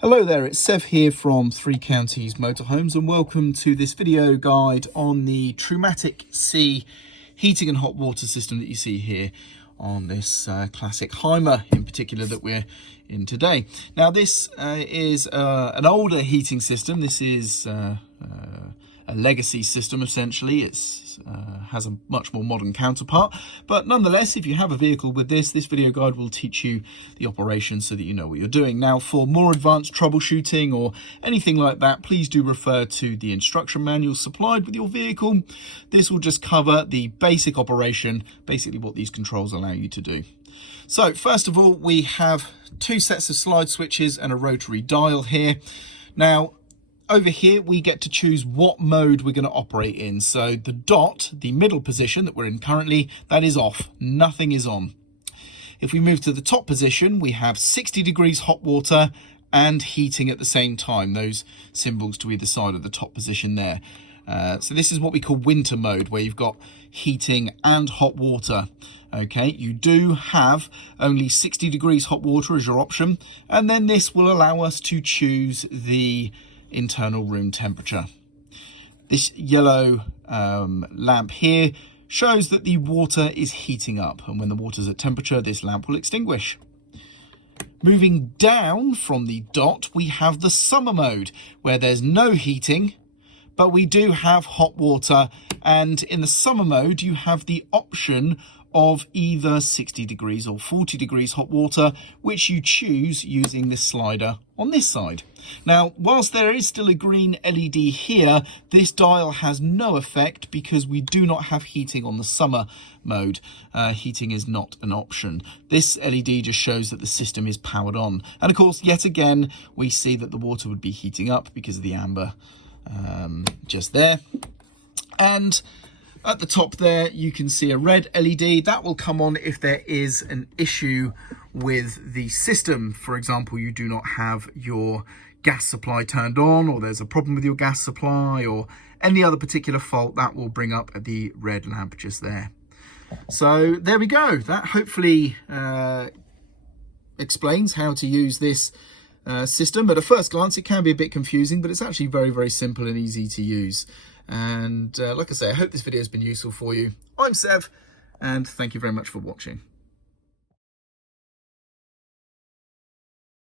Hello there, it's Sev here from Three Counties Motorhomes and welcome to this video guide on the Trumatic C heating and hot water system that you see here on this classic Heimer in particular that we're in today. Now this is an older heating system. This is a legacy system essentially. It's has a much more modern counterpart, but nonetheless, if you have a vehicle with this video guide will teach you the operation so that you know what you're doing. Now for more advanced troubleshooting or anything like that, please do refer to the instruction manual supplied with your vehicle. This will just cover the basic operation, basically what these controls allow you to do. So first of all, we have two sets of slide switches and a rotary dial here. Now over here, we get to choose what mode we're going to operate in. So the dot, the middle position that we're in currently, that is off. Nothing is on. If we move to the top position, we have 60 degrees hot water and heating at the same time. Those symbols to either side of the top position there. So this is what we call winter mode, where you've got heating and hot water. Okay, you do have only 60 degrees hot water as your option. And then this will allow us to choose the internal room temperature. This yellow lamp here shows that the water is heating up, and when the water's at temperature, this lamp will extinguish. Moving down from the dot, we have the summer mode, where there's no heating, but we do have hot water, and in the summer mode, you have the option of either 60 degrees or 40 degrees hot water, which you choose using this slider on this side. Now, whilst there is still a green LED here, this dial has no effect because we do not have heating on the summer mode. Heating is not an option. This LED just shows that the system is powered on. And of course, yet again, we see that the water would be heating up because of the amber just there. And at the top there, you can see a red LED. That will come on if there is an issue with the system. For example, you do not have your gas supply turned on, or there's a problem with your gas supply, or any other particular fault, that will bring up the red lamp just there. So there we go. That hopefully explains how to use this system. At a first glance, it can be a bit confusing, but it's actually very, very simple and easy to use. And like I say, I hope this video has been useful for you. I'm Sev, and thank you very much for watching.